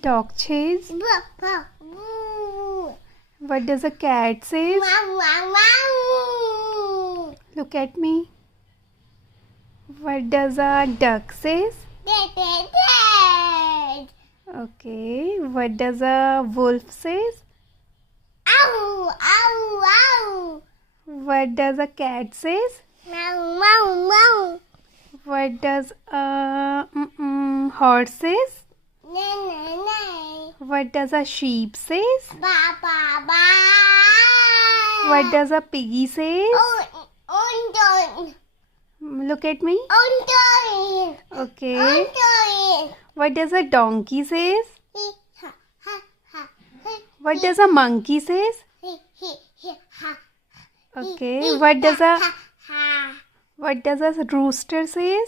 Dog says. What does a cat say? Look at me. What does a duck say? Okay. What does a wolf say? What does a cat say? What does a horse say? What does a sheep say? What does a piggy say? Look at me. Okay. What does a donkey say? What does a monkey say? Okay. What does a rooster say?